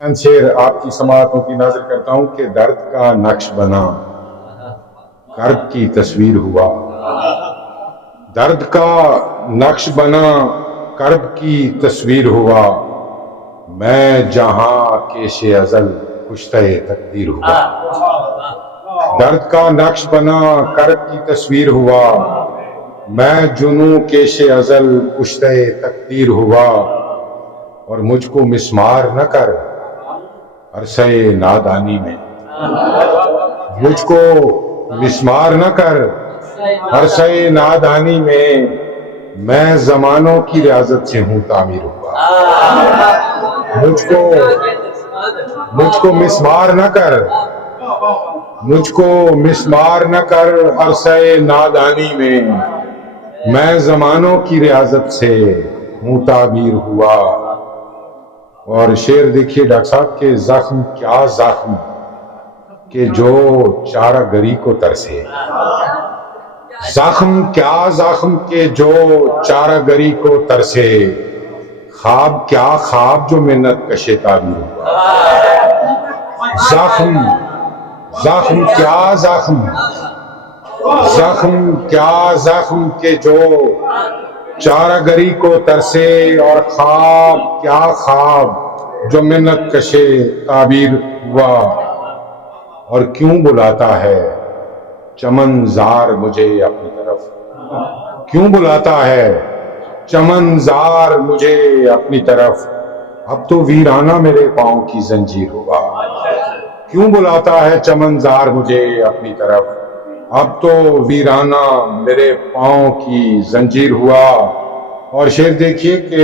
شیر آپ کی سماعتوں کی نازل کرتا ہوں کہ درد کا نقش بنا کرب کی تصویر ہوا، درد کا نقش بنا کرب کی تصویر ہوا، میں جہاں کیش ازل کشتہ تقدیر ہوا، درد کا نقش بنا کرب کی تصویر ہوا، میں جنوں کیش ازل کشتہ تقدیر ہوا، اور مجھ کو مسمار نہ کر عرصہ نادانی میں، مجھ کو مسمار نہ کر عرصہ نادانی میں زمانوں کی ریاضت سے ہوں تعمیر ہوا، مجھ کو مسمار نہ کر، مجھ کو مسمار نہ کر عرصہ نادانی میں زمانوں کی ریاضت سے ہوں تعمیر ہوا۔ اور شعر دیکھیے ڈاکٹر صاحب کہ زخم کیا زخم کہ جو چارہ گری کو ترسے، زخم کیا زخم کہ جو چارہ گری کو ترسے، خواب کیا خواب جو منت کشے تعبیر ہوا، زخم کیا زخم، زخم کیا زخم کہ جو چارہ گری کو ترسے، اور خواب کیا خواب جو منت کشے تعبیر ہوا۔ اور کیوں بلاتا ہے چمن زار مجھے اپنی طرف، کیوں بلاتا ہے چمن زار مجھے اپنی طرف، اب تو ویرانہ میرے پاؤں کی زنجیر ہوا، کیوں بلاتا ہے چمن زار مجھے اپنی طرف، اب تو ویرانہ میرے پاؤں کی زنجیر ہوا۔ اور شعر دیکھیے کہ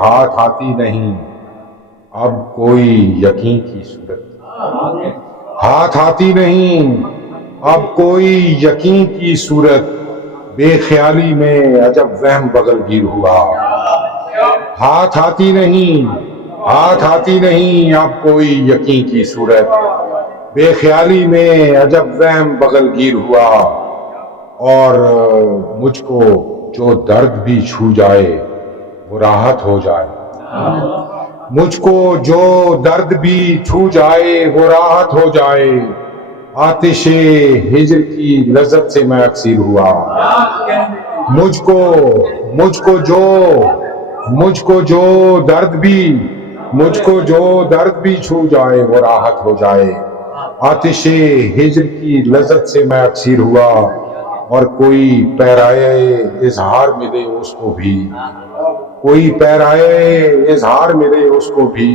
ہاتھ آتی نہیں اب کوئی یقین کی صورت، ہاتھ آتی نہیں اب کوئی یقین کی صورت، بے خیالی میں عجب وہم بغل گیر ہوا، ہاتھ آتی نہیں، ہاتھ آتی نہیں اب کوئی یقین کی صورت، بے خیالی میں عجب وہم بغل گیر ہوا۔ اور مجھ کو جو درد بھی چھو جائے وہ راحت ہو جائے، مجھ کو جو درد بھی چھو جائے وہ راحت ہو جائے، آتش ہجر کی لذت سے میں اکسیر ہوا، مجھ کو جو درد بھی چھو جائے وہ راحت ہو جائے، آتش ہجر کی لذت سے میں اکسیر ہوا۔ اور کوئی پیرایہ اظہار ملے اس کو بھی، کوئی پیرایہ اظہار ملے اس کو بھی،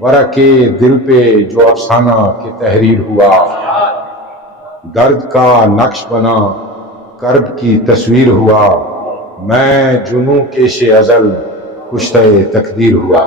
ورق دل پہ جو افسانہ کی تحریر ہوا، درد کا نقش بنا کرب کی تصویر ہوا، میں جنوں کیش ازل کشتہ تقدیر ہوا۔